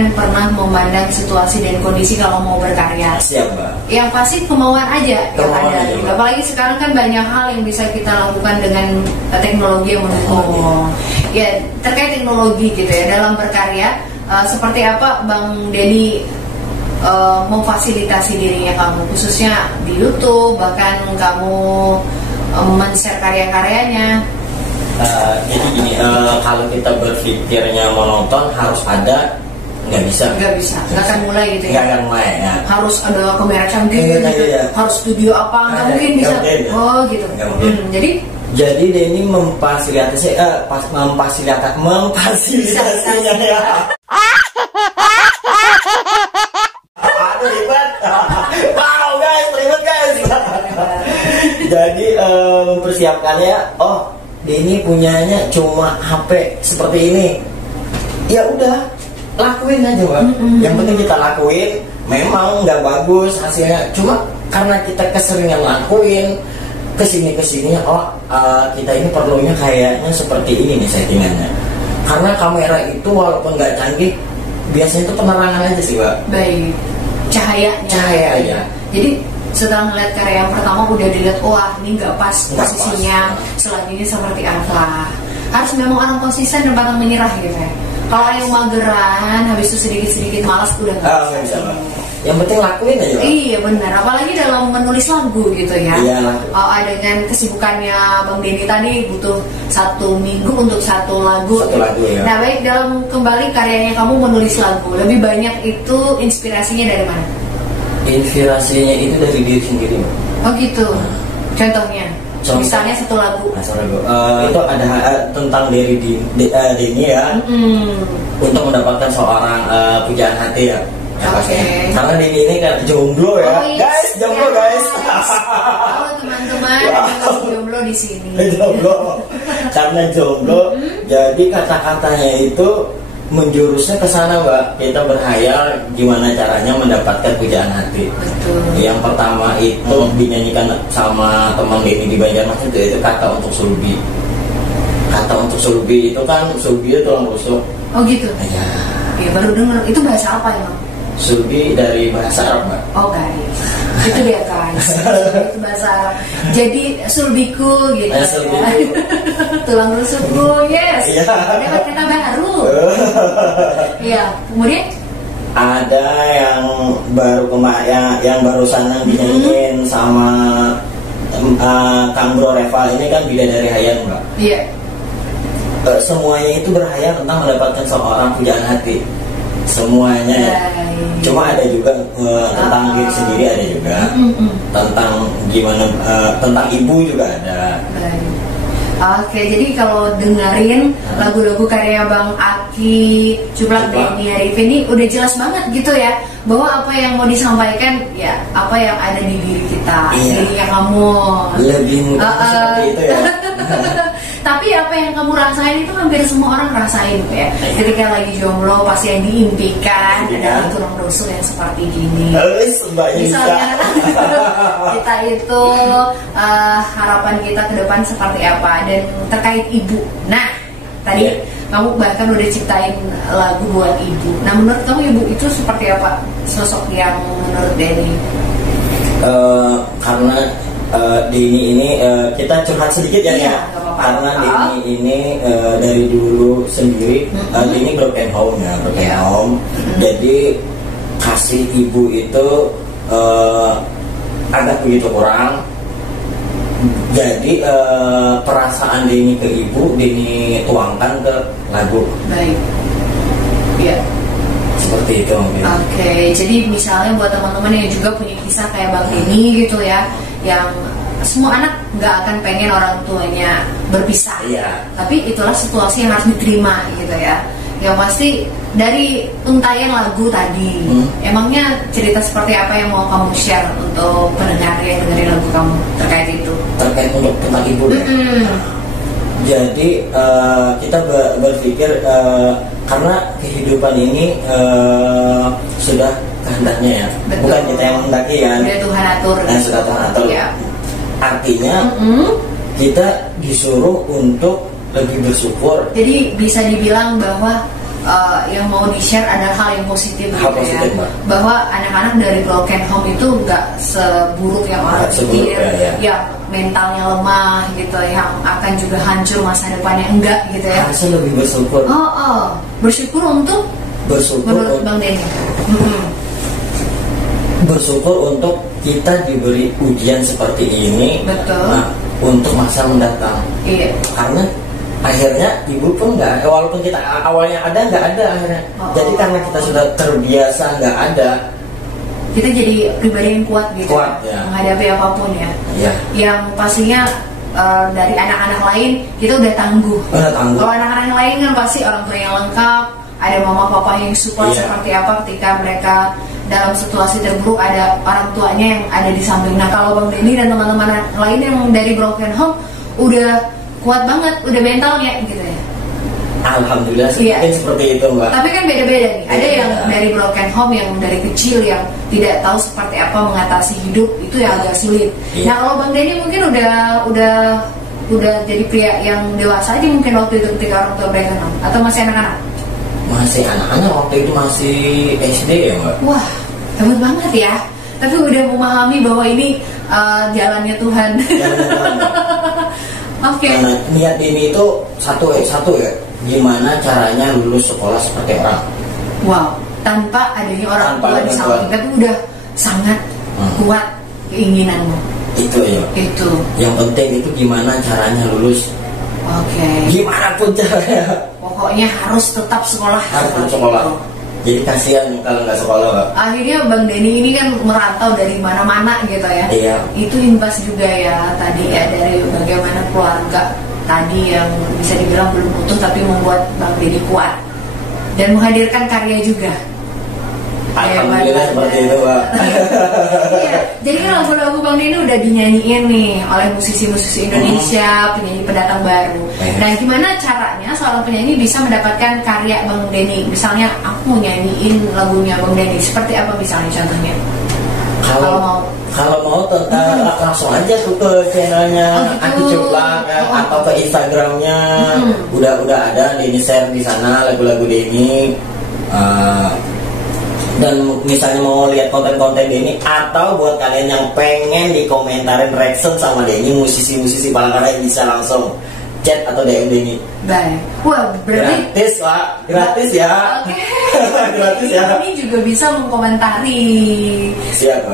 kan pernah memandang situasi dan kondisi kalau mau berkarya. Siap, Mbak. Yang pasti kemauan aja yang ada. Aja, apalagi sekarang kan banyak hal yang bisa kita lakukan dengan teknologi yang mendukung. Ya, terkait teknologi gitu ya dalam berkarya, seperti apa Bang Denny memfasilitasi dirinya kamu, khususnya di YouTube, bahkan kamu men-share karya-karyanya. Jadi gini, kalau kita berpikirnya monoton harus ada, nggak bisa, nggak akan mulai gitu ya. Nggak akan mulai ya. Harus ada kamera canggih, gitu. Harus studio apa, nggak mungkin bisa. Oh gitu. Jadi Denny memfasilitasinya ya. Aduh ribet. Wow guys, ribet guys. Jadi mempersiapkannya, Denny punyanya cuma HP seperti ini. Ya udah, lakuin aja, Mbak. Yang penting kita lakuin. Memang nggak bagus hasilnya, cuma karena kita keseringan lakuin, kesininya, kita ini perlunya kayaknya seperti ini nih settingannya. Karena kamera itu walaupun nggak canggih, biasanya itu penerangan aja sih, Mbak. Baik, cahaya aja. Jadi setelah melihat karya yang pertama udah dilihat, wah ini nggak pas posisinya, selanjutnya seperti apa. Harus memang orang konsisten dan pantang menyerah gitu ya. Kalau yang mageran, habis itu sedikit-sedikit malas udah nggak bisa. Yang penting lakuin aja. Iya benar, apalagi dalam menulis lagu gitu ya. Iya. Dengan kesibukannya Bang Denny tadi butuh 1 minggu untuk 1 lagu. Ya. Nah baik, dalam kembali karyanya kamu menulis lagu, lebih banyak itu inspirasinya dari mana? Inspirasinya itu dari diri sendiri. Oh gitu. Contohnya? Misalnya 1 lagu. Itu ada tentang Denny ya. Untuk mendapatkan seorang pujaan hati ya. Oke. Karena Denny ini kan jomblo ya. Guys, jomblo guys. Halo teman-teman, jomblo di sini. Jomblo. Karena jomblo, jadi kata-katanya itu menjurusnya ke sana, Mbak. Kita berhayal gimana caranya mendapatkan pujaan hati. Betul. Yang pertama itu dinyanyikan sama teman Denny di Banjarmasin itu kata untuk sulbi. Kata untuk sulbi itu kan sulbi itu tulang rusuk. Oh gitu. Ya. Ya baru dengar. Itu bahasa apa emang? Sulbi dari bahasa Arab, Mbak. Oh guys, itu dia guys. Itu bahasa Arab. Jadi sulbiku gitu. Sulbiku. Tulang rusukku, yes. Iya. Dapat kata baru. Iya. Kemudian ada yang baru yang barusan dinyanyiin sama Kang Bro Reval ini kan Bidadari Hayat, Mbak. Iya. Semuanya itu berhayal tentang mendapatkan seorang pujaan hati. Semuanya. Cuma ada juga tentang diri sendiri, ada juga tentang gimana, tentang ibu juga ada. Oke, jadi kalau dengerin lagu-lagu karya Bang Aki, Cuplak, Denny Arif ini udah jelas banget gitu ya, bahwa apa yang mau disampaikan ya apa yang ada di diri kita, dirinya kamu. Lebih mudah seperti itu ya. Tapi apa yang kamu rasain itu hampir semua orang rasain ya. Ketika lagi jomblo pasti yang diimpikan adalah tulang rusuk yang seperti gini. Misalnya kita itu harapan kita ke depan seperti apa, dan terkait ibu. Nah tadi kamu bahkan udah ciptain lagu buat ibu. Nah menurut kamu ibu itu seperti apa sosok yang menurut Denny? Karena Denny ini kita curhat sedikit ya. Karena Denny ini dari dulu sendiri Denny broken home ya, home. Jadi kasih ibu itu agak begitu kurang. Jadi perasaan Denny ke ibu Denny tuangkan ke lagu. Baik. Iya. Seperti itu. Oke, jadi misalnya buat teman-teman yang juga punya kisah kayak Bang Denny gitu ya, yang semua anak nggak akan pengen orang tuanya berpisah, tapi itulah situasi yang harus diterima gitu ya. Yang pasti dari untayan lagu tadi, emangnya cerita seperti apa yang mau kamu share untuk pendengar yang dengerin lagu kamu terkait itu? Terkait untuk tentang ibu ya. Jadi kita berpikir karena kehidupan ini sudah kehendaknya ya. Betul. Bukan kita yang menghendaki ya. Sudah Tuhan atur. Sudah Tuhan atur. Ya. Artinya kita disuruh untuk lebih bersyukur. Jadi bisa dibilang bahwa yang mau di-share adalah hal yang positif Hal gitu positif, ya. Mbak. Bahwa anak-anak dari broken home itu nggak seburuk yang orang pikir, ya mentalnya lemah gitu, yang akan juga hancur masa depannya, enggak gitu ya. Harusnya lebih bersyukur. Bersyukur untuk menurut Bang Denny. Bersyukur untuk kita diberi ujian seperti ini. Betul. Nah, untuk masa mendatang. Iya. Karena akhirnya ibu pun nggak, walaupun kita awalnya ada, nggak ada akhirnya. Jadi karena kita sudah terbiasa nggak ada, kita jadi pribadi yang kuat gitu, ya. menghadapi apapun ya. Iya. Yang pastinya dari anak-anak lain kita udah tangguh. Kalau anak-anak lain kan pasti orang tua yang lengkap, ada mama papa yang support seperti apa ketika mereka dalam situasi terburuk, ada orang tuanya yang ada di samping. Nah kalau Bang Denny dan teman-teman lain yang dari broken home udah kuat banget, udah mentalnya gitu ya. Alhamdulillah seperti itu Mbak. Tapi kan beda-beda nih. Ada yang dari broken home yang dari kecil yang tidak tahu seperti apa mengatasi hidup, itu yang agak sulit. Nah kalau Bang Denny mungkin udah jadi pria yang dewasa aja mungkin waktu itu ketika orang tua broken home, atau masih anak-anak? Masih anak-anak, waktu itu masih SD ya Mbak. Wah hebat banget ya. Tapi udah memahami bahwa ini jalannya Tuhan. Oke. Nah, niat ini itu satu ya. Gimana caranya lulus sekolah seperti orang? Wow, tanpa adanya orang tua di samping, tapi udah sangat kuat keinginanmu. Itu ya. Itu. Yang penting itu gimana caranya lulus. Oke. Gimana pun caranya. Pokoknya harus tetap sekolah. Harus sekolah. Jadi kasihan kalau nggak sekolah Pak. Akhirnya Bang Denny ini kan merantau dari mana-mana gitu ya. Iya. Itu imbas juga ya tadi ya, dari bagaimana keluarga tadi yang bisa dibilang belum utuh tapi membuat Bang Denny kuat dan menghadirkan karya juga. Alhamdulillah seperti itu Pak. Iya, jadi kan lagu-lagu Bang Denny udah dinyanyiin nih oleh musisi-musisi Indonesia, penyanyi pendatang baru. Nah gimana caranya seorang penyanyi bisa mendapatkan karya Bang Denny? Misalnya aku mau nyanyiin lagunya Bang Denny, seperti apa misalnya contohnya? Kalau mau tentang langsung aja tuh ke channelnya Aki Cuplak atau ke Instagramnya. Udah ada Denny share di sana lagu-lagu Denny. Dan misalnya mau lihat konten-konten Denny, atau buat kalian yang pengen dikomentarin reaction sama Denny, musisi-musisi Palangkaraya bisa langsung chat atau DM Denny. Baik. Wah, berarti gratis Pak, gratis ya. Oke. Gratis ya. Ini juga bisa mengkomentari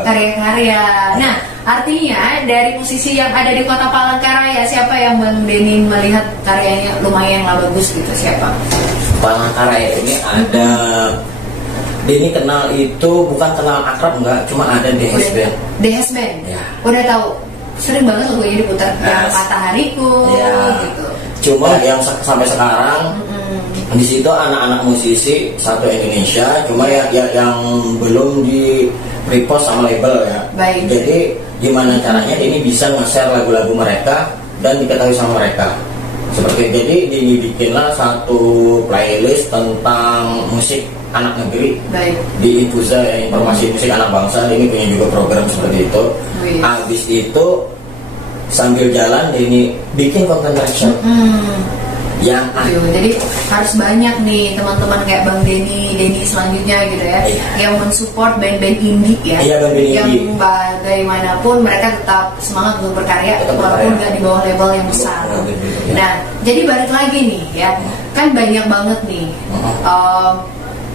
karya-karya. Nah, artinya dari musisi yang ada di Kota Palangkaraya, siapa yang Bang Denny melihat karyanya lumayan lah bagus gitu, siapa? Palangkaraya ini ada Denny kenal itu bukan kenal akrab enggak, cuma ada DS Band. DS Band. Ya. Udah tahu. Sering banget lagunya diputar yang Matahariku gitu. Cuma yang sampai sekarang di situ anak-anak musisi satu Indonesia, cuma yang belum di repost sama label ya. Baik. Jadi gimana caranya ini bisa nge-share lagu-lagu mereka dan diketahui sama mereka. Seperti jadi Denny bikinlah satu playlist tentang musik anak negeri. Baik. Di Infusa ya, informasi musik anak bangsa. Ini punya juga program seperti itu. Habis itu sambil jalan Denny bikin konten reaction. Yang jadi harus banyak nih teman-teman kayak Bang Denny selanjutnya gitu ya, yang mensupport band-band indie ya, yang bagaimanapun mereka tetap semangat untuk berkarya walaupun nggak di bawah label yang besar. Nah, jadi balik lagi nih ya, kan banyak banget nih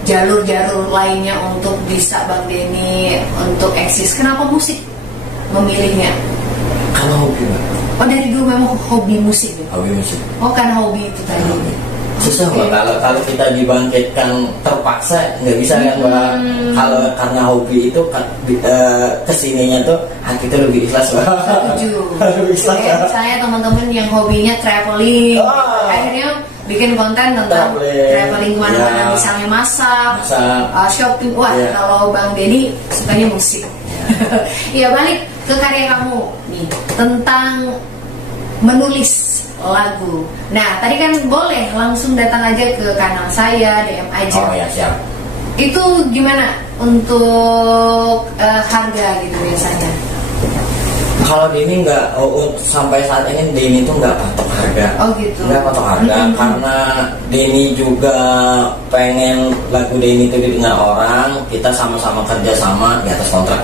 jalur-jalur lainnya untuk bisa Bang Denny untuk eksis. Kenapa musik memilihnya? Karena hobi Mbak. Oh dari dulu memang hobi musik ya? Hobi musik. Oh karena hobi itu tadi. Susah Mbak, kalau kita dibangkitkan terpaksa nggak bisa kan Mbak. Kalau karena hobi itu kesininya tuh hati itu lebih ikhlas Mbak. Setuju. Misalnya teman-teman yang hobinya traveling, akhirnya bikin konten tentang traveling kemana-mana, misalnya masak, shopping. Wah kalau Bang Denny sukanya musik. Iya, balik ke karya kamu nih tentang menulis lagu. Nah tadi kan boleh langsung datang aja ke kanal saya, DM aja. Oh ya siap. Itu gimana untuk harga gitu biasanya? Kalau Denny nggak, sampai saat ini Denny tuh nggak patok harga. Oh gitu. Nggak patok harga karena Denny juga pengen lagu Denny itu didengar orang. Kita sama-sama kerja sama di atas kontrak.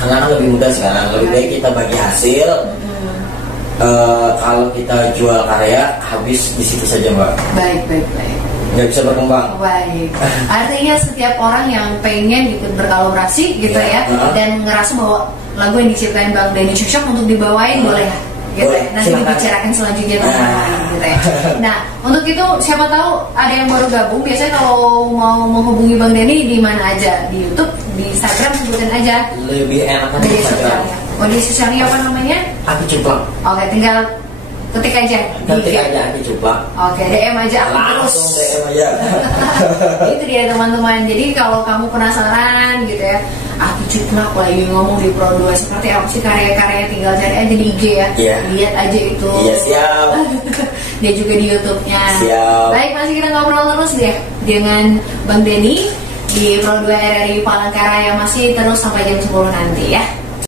Karena kan lebih mudah sekarang. Lebih baik kita bagi hasil. Kalau kita jual karya habis di situ saja Mbak. Baik. Nggak bisa berkembang. Baik. Artinya setiap orang yang pengen ikut berkolaborasi gitu ya, dan ngerasa bahwa lagu yang diciptain Bang Denny cocok untuk dibawain boleh gitu ya. Nanti dibicarakan selanjutnya gitu ya. Nah, untuk itu siapa tahu ada yang baru gabung. Biasanya kalau mau menghubungi Bang Denny di mana aja? Di YouTube, di Instagram, sebutin aja. Lebih enak di Instagram. Di sosialnya apa namanya? Aku Cuplang. Oke, tinggal ketik aja. Ketik aja Aku Cuplang. Oke, DM aja aku terus. Langsung DM aja. Itu dia teman-teman. Jadi kalau kamu penasaran gitu ya, Aku Cuplang lagi ngomong di Pro 2 seperti apa sih karya-karyanya, tinggal cari aja di IG ya. Lihat aja itu. Iya, siap. Dia juga di YouTube-nya. Siap. Baik, masih kita ngobrol terus deh dengan Bang Denny di Pro 2 RRI Palangkaraya, masih terus sampai jam 10 nanti ya.